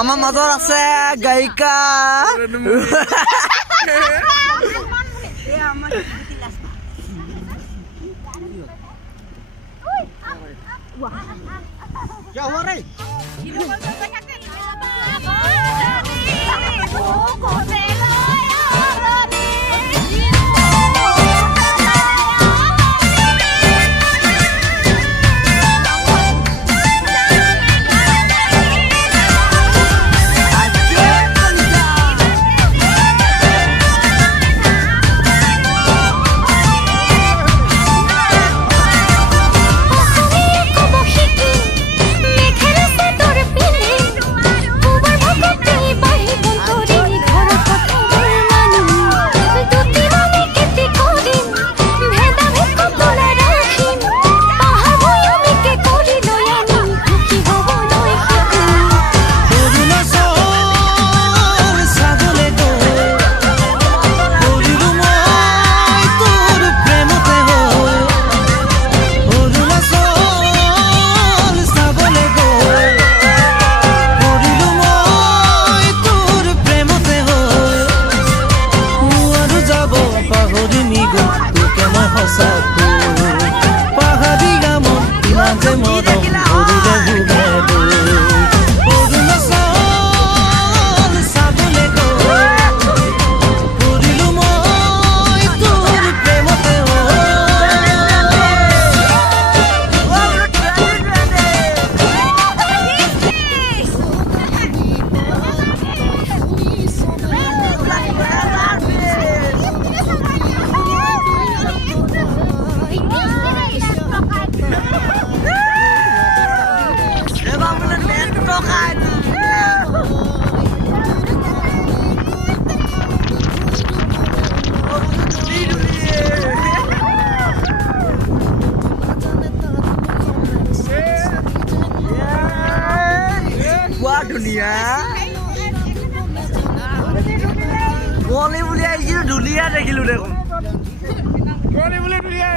আমাৰ মাজত আছে গায়িকা क्या हुआ रे ধুনীয়া কুঁৱলী বুলি আহিছিলোঁ ধুনীয়া দেখিলোঁ দেখোন কুঁৱলী বুলি ধুনীয়া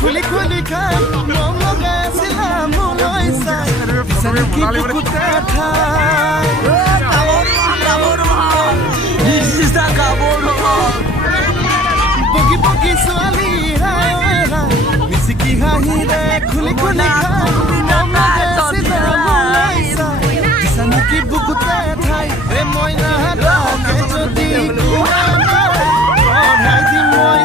খুলি খুলি খাই মম লগাইছিলা মোলৈ চাই কি বুকুতে ঠাই বগী বগী ছোৱালী হাই হাই মিচিকি হাঁহিৰে খুলি খুলি খাই মম লগাইছিলা মোলৈ চাই কি বুকুতে ঠাই ৰে মই নাহাকে যদি পঢ়াই দি মই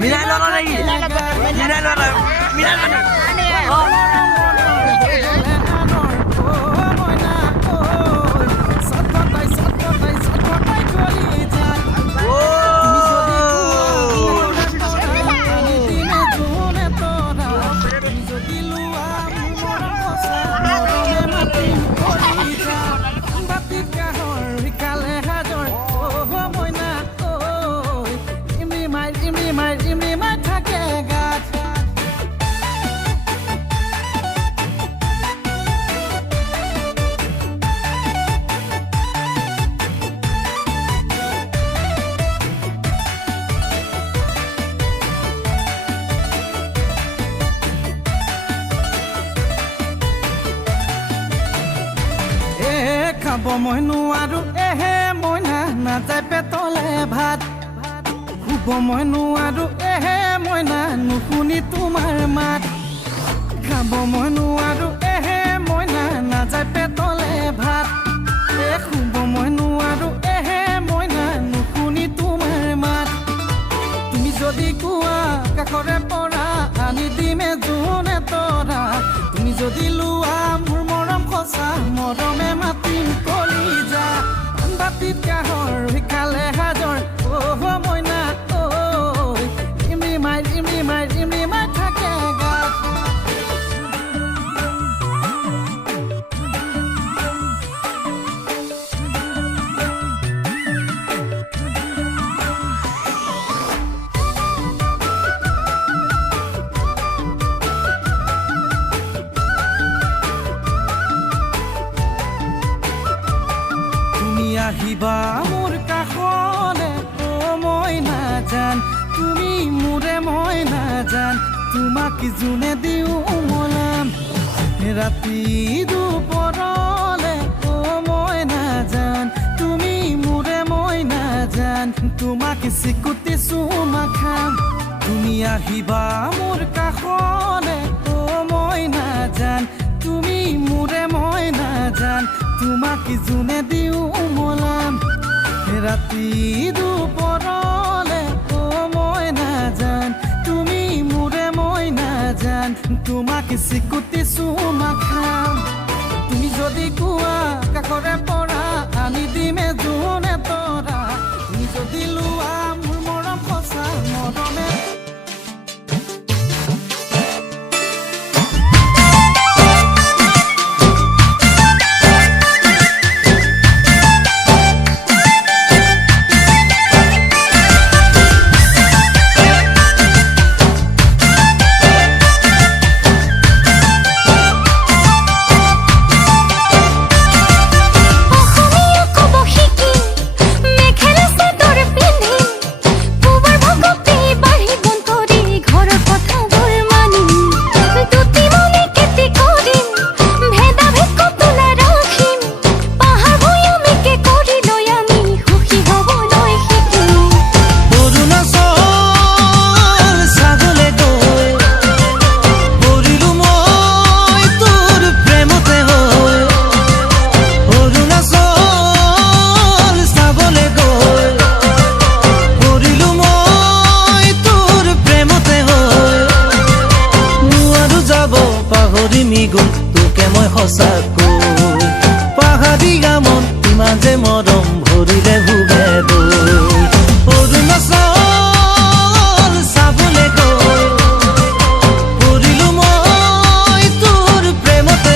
মিলাই লোৱা নেকি মিলাই লোৱা খাব মই নোৱাৰো এহে মইনা নাযায় পেটলে ভাত শুব মই নোৱাৰো এহে মইনা নুশুনি তোমাৰ মাত খাব মই নোৱাৰো এহে মইনা নাযায় পেটলে ভাত শুব মই নোৱাৰো এহে মইনা নুশুনি তোমাৰ মাত তুমি যদি কোৱা কাষৰে পৰা আনি দিমে জোনে তৰা তুমি যদি লোৱা মোৰ মৰম সঁচা মৰমে মাতিম কলিজা বাতিত কাহৰ শিকালে হাজৰ মইনা ইমৰি মাই থাকে গাত আহিবা মোৰ কাষলে মই নাজান তুমি মোৰে মই নাজান তোমাক জোনে দিওঁ মলাম ৰাতি দুপৰলে মই নাজান তুমি মোৰে মই নাজান তোমাক চিকুটি চুমা খাম তুমি আহিবা মোৰ কাষলে মই নাজান তুমি মোৰে মই নাজান তোমাক জোনে দিওঁ মলাম ৰাতি দুপৰলে মই নাজান তুমি মোৰে মই নাজান তোমাক চিকুটি চুমা খাম তুমি যদি কোৱা কাষৰে পৰা আনি দিমে জোনে তৰা তুমি যদি লোৱা মোৰ মৰম সঁচা মৰমে তোকে মই সঁচাকৈ পাহাৰী গামন ইমান যে মৰম ভৰিলে ভুগে দৈ অৰুণাচল চাবলৈ গৈ পৰিলো মই তোৰ প্ৰেমতে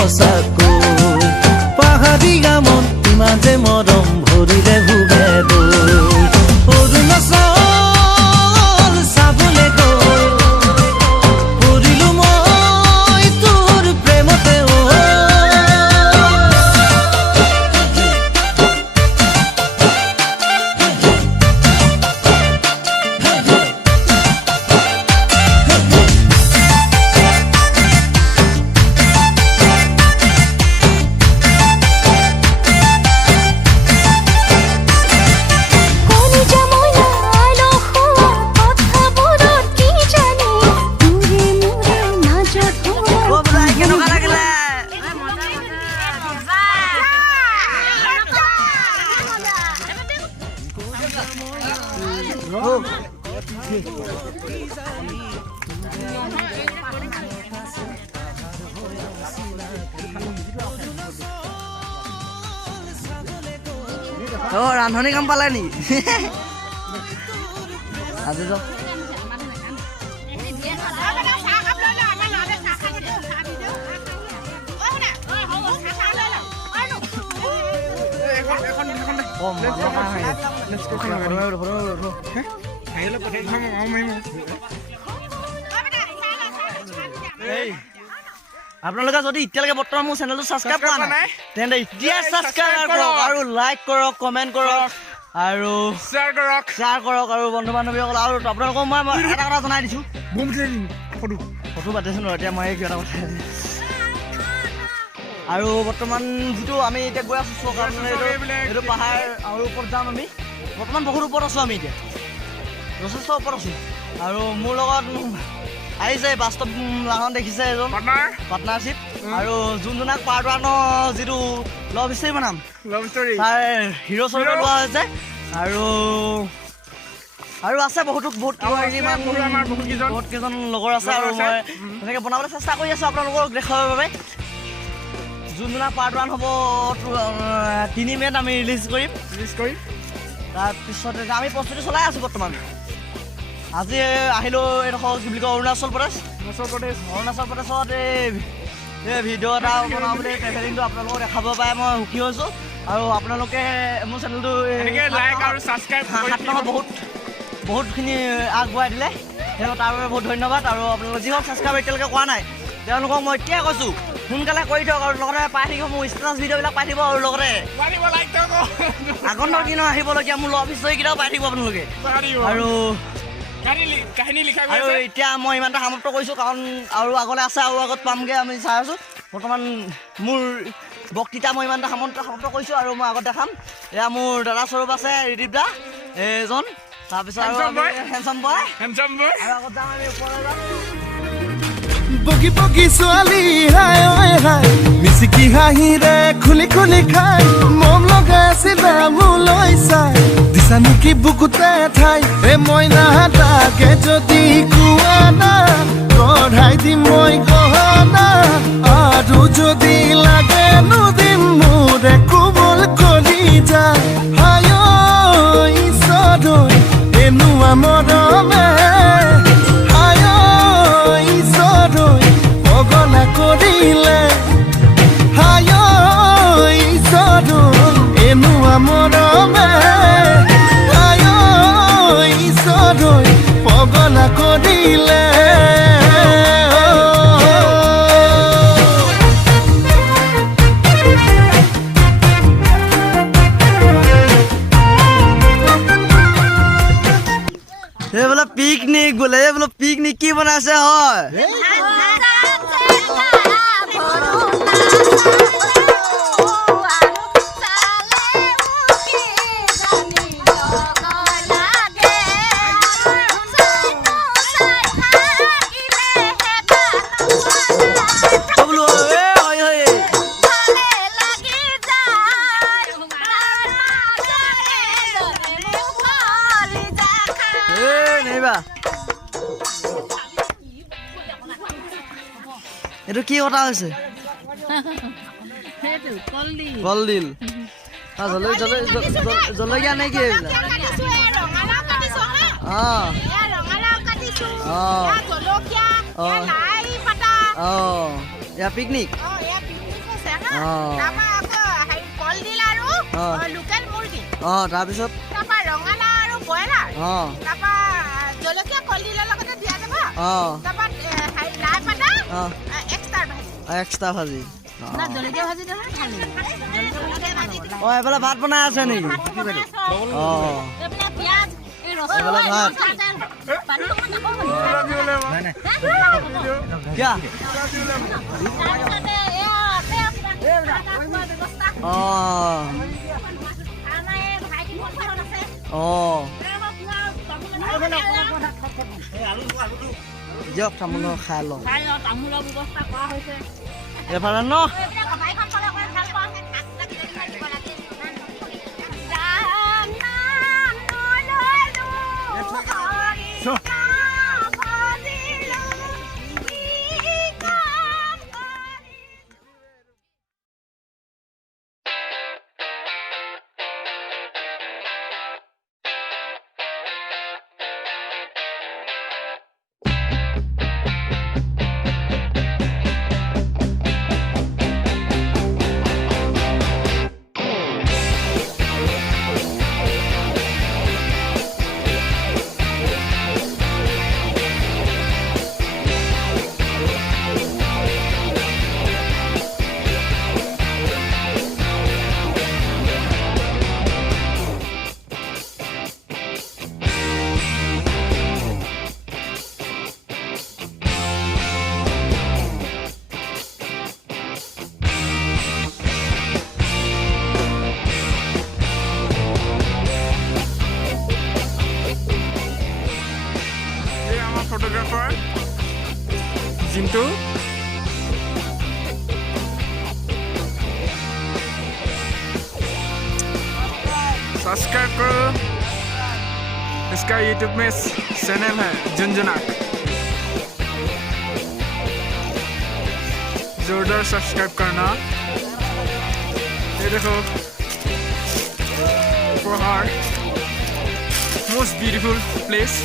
সঁচাকৈ পাহাৰীয়া মন ইমান যে মৰম ভৰিলে ভুগে দৈ অৰুণাচল চাবলৈ গৈ পৰিলো মই তোৰ প্ৰেমতে ৰান্ধনি কাম পালে নি আজি আপোনালোকে যদি এতিয়ালৈকে বৰ্তমান মোৰ চেনেলটো ছাবস্ক্ৰাইব কৰা নাই তেন্তে এতিয়া ছাবস্ক্ৰাইব কৰক আৰু লাইক কৰক কমেণ্ট কৰক আৰু শ্বেয়াৰ কৰক আৰু বন্ধু বান্ধৱীসকল আৰু আপোনালোকক মই এটা কথা জনাই দিছোঁ ফটো পাতিছোঁ ন এতিয়া মই কিবা এটা কথা আৰু বৰ্তমান যিটো আমি এতিয়া গৈ আছোঁ চোৱা কাৰণে এইটো পাহাৰ আৰু ওপৰত যাম আমি বৰ্তমান বহুত ওপৰত আছোঁ আমি এতিয়া যথেষ্ট ওপৰত আছোঁ আৰু মোৰ লগত আহিছে বাস্তৱ লাহন দেখিছে এজন পাৰ্টনাৰশ্বিপ আৰু জুন জুনাক পাৰ্ট 1 যিটো লভ ষ্টৰী বনাম তাৰ হিৰ' চৰিত্ৰ লোৱা হৈছে আৰু আছে বহুত কেইজন লগৰ আছে আৰু মই তেনেকৈ বনাবলৈ চেষ্টা কৰি আছোঁ আপোনালোকক দেখুৱাবৰ বাবে জুন জুনাক পাৰ্ট 1 হ'ব 3 মে'ত আমি ৰিলিজ কৰিম তাৰপিছতে আমি প্ৰস্তুতি চলাই আছোঁ বৰ্তমান আজি আহিলোঁ এইডোখৰ কি বুলি কয় অৰুণাচল প্ৰদেশত এই ভিডিঅ' এটা বনাবলৈ ট্ৰেভেলিংটো আপোনালোকক দেখাব পাৰে মই সুখী হৈছোঁ আৰু আপোনালোকে মোৰ চেনেলটো বহুতখিনি আগবঢ়াই দিলে তেওঁ তাৰ বাবে বহুত ধন্যবাদ আৰু আপোনালোকে যিসকল ছাবস্ক্ৰাইব এতিয়ালৈকে কৰা নাই তেওঁলোকক মই এতিয়াই কৈছোঁ সোনকালে কৰি থওক আৰু লগতে পাই থাকিব মোৰ ষ্টেটাছ ভিডিঅ'বিলাক পাই থাকিব আৰু লগতে আগন্তুক দিনত আহিবলগীয়া মোৰ লভ ষ্টৰীকেইটাও পাই থাকিব আপোনালোকে আৰু এতিয়া মই ইমানটা সমাপ্ত কৰিছোঁ কাৰণ আৰু আগলৈ আছে আৰু আগত পামগৈ আমি চাই আছোঁ বৰ্তমান মোৰ বক্তৃতা মই ইমানটা সমাপ্ত কৰিছোঁ আৰু মই আগত দেখাম এয়া মোৰ দাদা স্বৰূপ আছে ৰিদীপ দা এজন তাৰপিছত আৰু হেণ্ডচাম বয় আৰু আগত যাম আমি ওপৰলৈ যাম বগী বগী ছোৱালী হাই হাই মিচিকি হাঁহিৰে খুলি খুলি খাই মম লগাইছিলা মোলৈ চাই দিছা নেকি বুকুতে ঠাই এ মইনা তাকে যদি কোৱা না কঢ়াই দিম মই গহনা আৰু যদি লাগে নুদিম মোৰে কোমল কলি যায় হাই ঈশ্বৰ এনুৱা মৰমে পগলা কৰিলে হায় ঈশ্বৰ এনুৱা মৰমে হায় ঈশ্বৰ পগলা কৰিলে এই বোলে পিকনিক বোলে এই বোলে পিকনিক কি বনাইছে হয় এইটো কি কথা হৈছে কলডিল জলকীয়া নে কি এইবিলাক পিকনিক তাৰপৰা আকৌ হেৰি কলডিল আৰু লোকেল মুৰ্গী তাৰপিছত তাৰপৰা ৰঙালাও আৰু ব্ৰইলাৰ তাৰপৰা জলকীয়া কলডিলৰ লগতে দিয়া যাব তাৰপৰা হেৰি লাই পাতা এক্সট্ৰা ভাজি জলকীয়া ভাজি এইফালে ভাত বনাই আছে নেকি দিয়ক তামোল খাই লওঁ তামোলৰ ব্যৱস্থা কৰা হৈছে এইফালে ন photographer Jintu सब्सक्राइब करो इसका यूट्यूब में चैनल है जुन जुनाक जोरदार सब्सक्राइब करना ये देखो पहाड़ मोस्ट ब्यूटीफुल प्लेस